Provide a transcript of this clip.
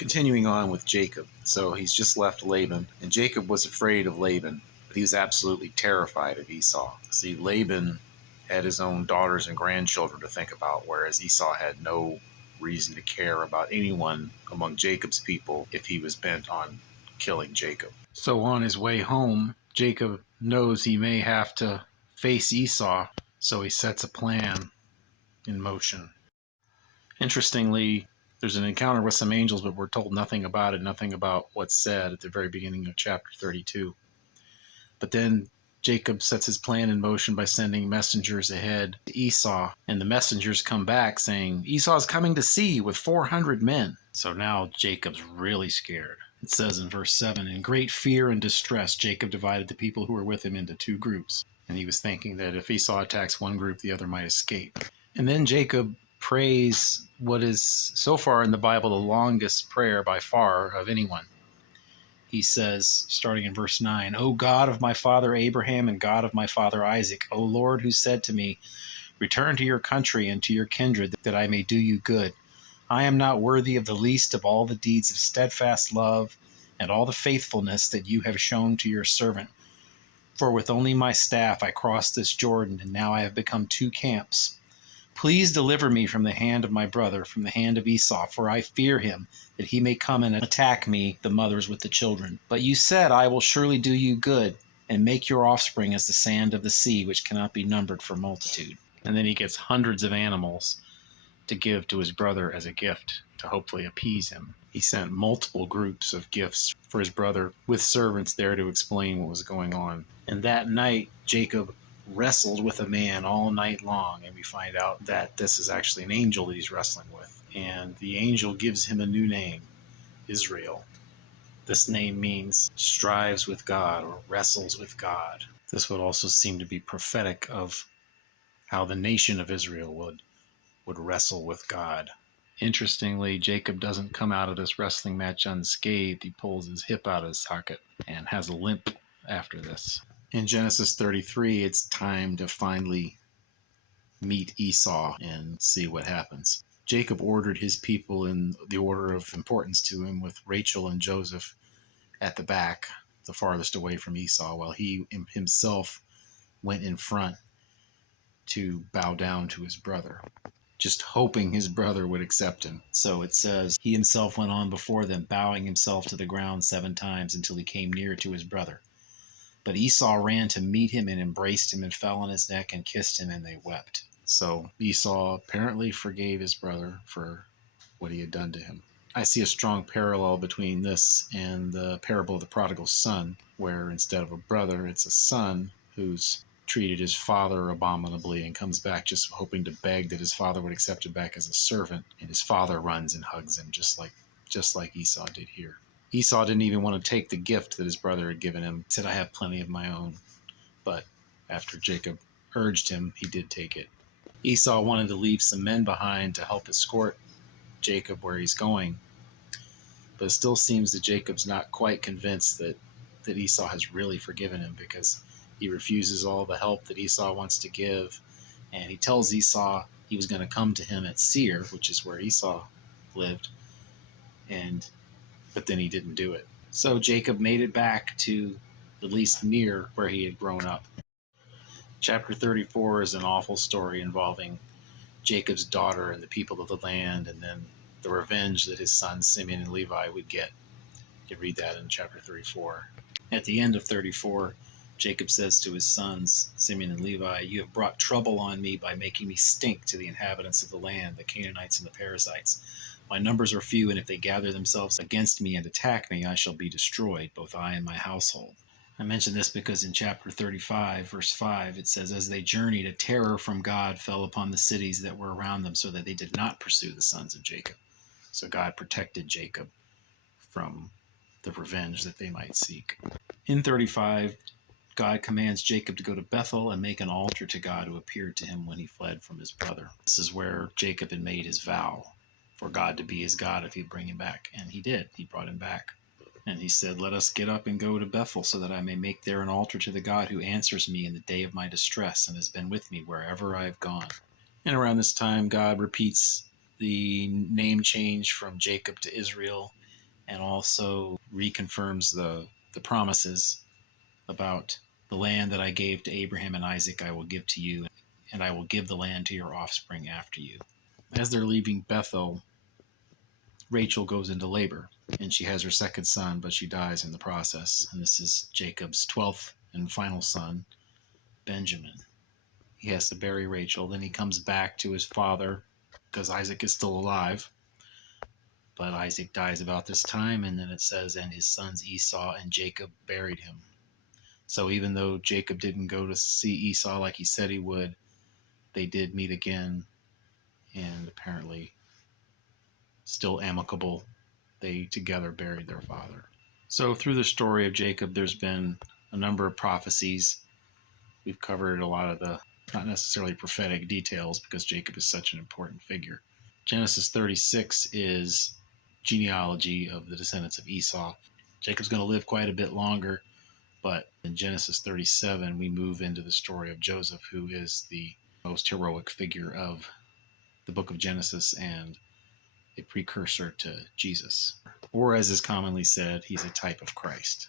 Continuing on with Jacob. So he's just left Laban, and Jacob was afraid of Laban, but he was absolutely terrified of Esau. See, Laban had his own daughters and grandchildren to think about, whereas Esau had no reason to care about anyone among Jacob's people if he was bent on killing Jacob. So on his way home, Jacob knows he may have to face Esau, so he sets a plan in motion. Interestingly, there's an encounter with some angels, but we're told nothing about it, nothing about what's said at the very beginning of chapter 32. But then Jacob sets his plan in motion by sending messengers ahead to Esau, and the messengers come back saying, Esau's coming to see you with 400 men. So now Jacob's really scared. It says in verse 7, in great fear and distress, Jacob divided the people who were with him into two groups. And he was thinking that if Esau attacks one group, the other might escape. And then Jacob prays what is so far in the Bible the longest prayer by far of anyone. He says, starting in verse 9, O God of my father Abraham and God of my father Isaac, O Lord, who said to me, return to your country and to your kindred, that I may do you good. I am not worthy of the least of all the deeds of steadfast love and all the faithfulness that you have shown to your servant. For with only my staff I crossed this Jordan, and now I have become two camps. Please deliver me from the hand of my brother, from the hand of Esau, for I fear him, that he may come and attack me, the mothers with the children. But you said, I will surely do you good, and make your offspring as the sand of the sea, which cannot be numbered for multitude. And then he gets hundreds of animals to give to his brother as a gift, to hopefully appease him. He sent multiple groups of gifts for his brother, with servants there to explain what was going on. And that night, Jacob wrestled with a man all night long, and we find out that this is actually an angel that he's wrestling with, and the angel gives him a new name, Israel. This name means strives with God or wrestles with God. This would also seem to be prophetic of how the nation of Israel would wrestle with God. Interestingly, Jacob doesn't come out of this wrestling match unscathed. He pulls his hip out of his socket and has a limp after this. In Genesis 33, it's time to finally meet Esau and see what happens. Jacob ordered his people in the order of importance to him, with Rachel and Joseph at the back, the farthest away from Esau, while he himself went in front to bow down to his brother, just hoping his brother would accept him. So it says, he himself went on before them, bowing himself to the ground 7 times until he came near to his brother. But Esau ran to meet him and embraced him and fell on his neck and kissed him, and they wept. So Esau apparently forgave his brother for what he had done to him. I see a strong parallel between this and the parable of the prodigal son, where instead of a brother, it's a son who's treated his father abominably and comes back just hoping to beg that his father would accept him back as a servant, and his father runs and hugs him just like Esau did here. Esau didn't even want to take the gift that his brother had given him. He said, I have plenty of my own. But after Jacob urged him, he did take it. Esau wanted to leave some men behind to help escort Jacob where he's going. But it still seems that Jacob's not quite convinced that Esau has really forgiven him, because he refuses all the help that Esau wants to give. And he tells Esau he was going to come to him at Seir, which is where Esau lived. But then he didn't do it. So Jacob made it back to at least near where he had grown up. Chapter 34 is an awful story involving Jacob's daughter and the people of the land, and then the revenge that his sons Simeon and Levi would get. You can read that in chapter 34. At the end of 34, Jacob says to his sons, Simeon and Levi, you have brought trouble on me by making me stink to the inhabitants of the land, the Canaanites and the Perizzites. My numbers are few, and if they gather themselves against me and attack me, I shall be destroyed, both I and my household. I mention this because in chapter 35, verse 5, it says, as they journeyed, a terror from God fell upon the cities that were around them, so that they did not pursue the sons of Jacob. So God protected Jacob from the revenge that they might seek. In 35, God commands Jacob to go to Bethel and make an altar to God who appeared to him when he fled from his brother. This is where Jacob had made his vow for God to be his God if he'd bring him back. And he did. He brought him back. And he said, let us get up and go to Bethel, so that I may make there an altar to the God who answers me in the day of my distress and has been with me wherever I have gone. And around this time, God repeats the name change from Jacob to Israel and also reconfirms the promises about the land that I gave to Abraham and Isaac, I will give to you, and I will give the land to your offspring after you. As they're leaving Bethel, Rachel goes into labor, and she has her second son, but she dies in the process. And this is Jacob's 12th and final son, Benjamin. He has to bury Rachel. Then he comes back to his father because Isaac is still alive. But Isaac dies about this time, and then it says, and his sons Esau and Jacob buried him. So even though Jacob didn't go to see Esau like he said he would, they did meet again, and apparently still amicable. They together buried their father. So through the story of Jacob, there's been a number of prophecies. We've covered a lot of the not necessarily prophetic details because Jacob is such an important figure. Genesis 36 is genealogy of the descendants of Esau. Jacob's going to live quite a bit longer, but in Genesis 37, we move into the story of Joseph, who is the most heroic figure of the book of Genesis and a precursor to Jesus. Or, as is commonly said, he's a type of Christ.